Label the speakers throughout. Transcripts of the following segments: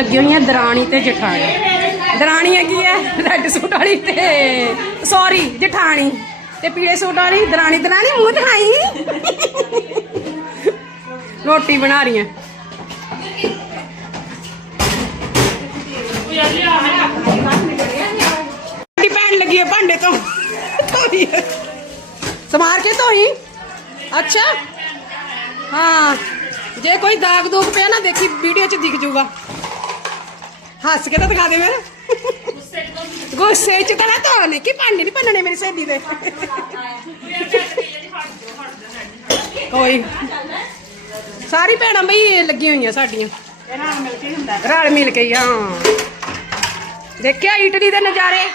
Speaker 1: ਲੱਗੀ ਹੋਈਆਂ ਦਰਾਣੀ ਤੇ ਜਠਾਣੀ। ਦਰਾਣੀ ਹੈਗੀ ਹੈ ਰੈੱਡ ਸੂਟ ਵਾਲੀ ਤੇ ਸੌਰੀ ਜਠਾਣੀ। ਤੇ ਪੀਲੇ ਸੂਟ ਵਾਲੀ, ਦਰਾਣੀ ਦਰਾਣੀ ਮੂੰਹ ਦਿਖਾਈ। ਰੋਟੀ ਬਣਾ ਰਹੀਆਂ ਸਾਡੀ ਭੈਣ ਲੱਗੀ ਹੈ ਭਾਂਡੇ ਤੋਂ ਧੋਈ ਸਮਾਰ ਕੇ ਧੋਈ? ਅੱਛਾ। ਹਾਂ। ਜੇ ਕੋਈ ਦਾਗ ਦੂਗ ਪਿਆ ਨਾ ਦੇਖੀ, ਵੀਡੀਓ 'ਚ ਦਿਖ ਜਾਊਗਾ ਹੱਸ ਕੇ ਤਾਂ ਦਿਖਾ ਦੇ ਮੇਰਾ ਗੁੱਸੇ 'ਚ ਤਾਂ ਨਾ ਕਿ ਭਾਂਡੇ ਨਹੀਂ ਭੰਨਣੇ ਮੇਰੀ ਸਹੇਲੀ ਦੇ। ਕੋਈ ਸਾਰੀ ਭੈਣਾਂ ਬਈ ਲੱਗੀਆਂ ਹੋਈਆਂ ਸਾਡੀਆਂ। ਰਲ ਮਿਲ ਕੇ ਹੀ, ਹਾਂ। ਦੇਖਿਆ ਇਟਲੀ ਦੇ ਨਜ਼ਾਰੇ?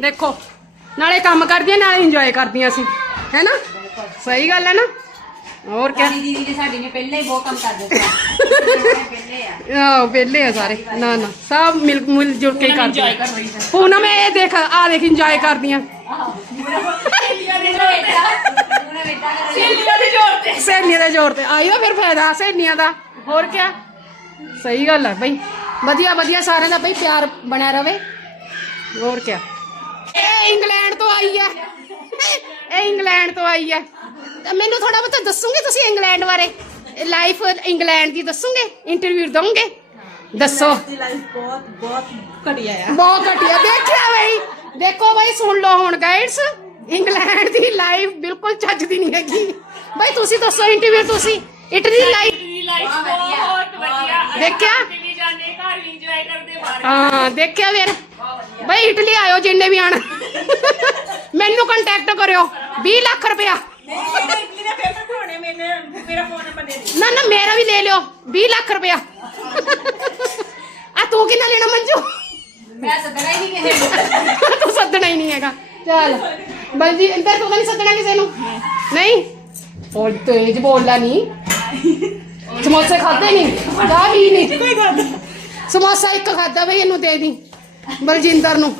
Speaker 1: ਦੇਖੋ ਨਾਲੇ ਕੰਮ ਕਰਦੀਆਂ ਨਾਲੇ ਇੰਜੋਏ ਕਰਦੀਆਂ ਸੀ ਹੈਨਾ? ਸਹੀ ਗੱਲ ਹੈ ਨਾ? ਹੋਰ ਕਿਆ
Speaker 2: ਰਾਣੀ ਦੀਦੀ ਨੇ ਸਾਡੀ ਨੇ ਪਹਿਲਾਂ ਹੀ ਬਹੁਤ ਕੰਮ ਕਰ ਦਿੱਤਾ ਪਹਿਲੇ ਆ
Speaker 1: ਆਹ ਵਿਹਲੇ ਆ ਸਾਰੇ ਨਾ ਨਾ ਸਭ ਮਿਲ ਮਿਲ ਜੁਲ ਕੇ ਹੀ ਕਰਦੀਆਂ ਪੂਨਮ ਇਹ ਦੇਖ ਆ ਦੇਖ ਇੰਜੋਏ ਕਰਦੀਆਂ ਸਹੇਲੀਆਂ ਦੇ ਜ਼ੋਰ ਤੇ ਆਈਓ ਫਿਰ ਫਾਇਦਾ ਸਹੇਲੀਆਂ ਦਾ ਹੋਰ ਕਿਆ ਸਹੀ ਗੱਲ ਹੈ ਬਈ ਵਧੀਆ ਵਧੀਆ ਸਾਰਿਆਂ ਦਾ ਬਈ ਪਿਆਰ ਬਣਿਆ ਰਵੇ ਹੋਰ ਕਿਆ ਇਹ ਇੰਗਲੈਂਡ ਤੋਂ ਆਈ ਹੈ ਇਹ ਇੰਗਲੈਂਡ ਤੋਂ ਆਈ ਹੈ ਤਾਂ ਮੈਨੂੰ ਥੋੜਾ ਬਹੁਤਾ ਦੱਸੋਗੇ ਤੁਸੀਂ ਇੰਗਲੈਂਡ ਬਾਰੇ? ਲਾਈਫ ਇੰਗਲੈਂਡ ਦੀ ਦੱਸੋਗੇ? ਇੰਟਰਵਿਊ ਦੋਗੇ ਦੱਸੋ।
Speaker 3: ਦੀ ਲਾਈਫ ਬਹੁਤ ਬਹੁਤ ਘਟੀਆ ਆ।
Speaker 1: ਬਹੁਤ ਘਟਿਆ। ਦੇਖਿਆ ਬਈ। ਦੇਖੋ ਬਈ ਸੁਣ ਲਓ ਹੁਣ ਗਾਈਡਸ ਇੰਗਲੈਂਡ ਦੀ ਲਾਈਫ ਬਿਲਕੁਲ ਚੱਜ ਦੀ ਨਹੀਂ ਹੈਗੀ। ਬਈ ਤੁਸੀਂ ਦੱਸੋ ਇੰਟਰਵਿਊ ਤੁਸੀਂ। ਇਟਲੀ ਲਾਈਫ
Speaker 4: ਲਾਈਫ ਬਹੁਤ ਵਧੀਆ।
Speaker 1: ਦੇਖਿਆ?
Speaker 4: ਦਿੱਲੀ ਜਾਂਦੇ ਘਰ ਵੀ ਇੰਜੋਏ ਕਰਦੇ ਬਾਹਰ।
Speaker 1: ਹਾਂ ਦੇਖਿਆ ਫਿਰ ਬਈ ਇਟਲੀ ਆਇਓ ਜਿੰਨੇ ਵੀ ਆਣ। ਮੈਨੂੰ ਕੰਟੈਕਟ ਕਰਿਓ। 20 ਲੱਖ ਰੁਪਇਆ।
Speaker 3: ਦਾ ਦੇ ਦੇ
Speaker 1: ਨਾ ਨਾ ਮੇਰਾ ਵੀ ਲੈ ਲਿਓ 20 ਲੱਖ ਰੁਪਇਆ। ਆ ਤੂੰ ਕਿੰਨਾ ਲੈਣਾ ਮੰਜੂ?
Speaker 2: ਮੈਂ ਸੱਦਣਾ ਹੀ ਨਹੀਂ ਕਿਸੇ ਨੂੰ।
Speaker 1: ਤੂੰ ਸੱਦਣਾ ਹੀ ਨਹੀਂ ਹੈਗਾ। ਚੱਲ ਬਲਜੀ ਇੰਦਰ ਤੂੰ ਨਹੀਂ ਸੱਦਣਾ ਕਿਸੇ ਨੂੰ? ਨਹੀਂ? ਬੋਲ ਤੇਜ ਬੋਲਦਾ ਨਹੀਂ ਸਮੋਸੇ ਖਾਦੇ ਨਹੀਂ ਚਾਹ ਵੀ ਨਹੀਂ
Speaker 3: ਕੋਈ ਗੱਲ
Speaker 1: ਸਮੋਸਾ ਇੱਕ ਖਾਦਾ ਬਈ ਇਹਨੂੰ ਦੇ ਦੀ। ਬਲਜਿੰਦਰ ਨੂੰ।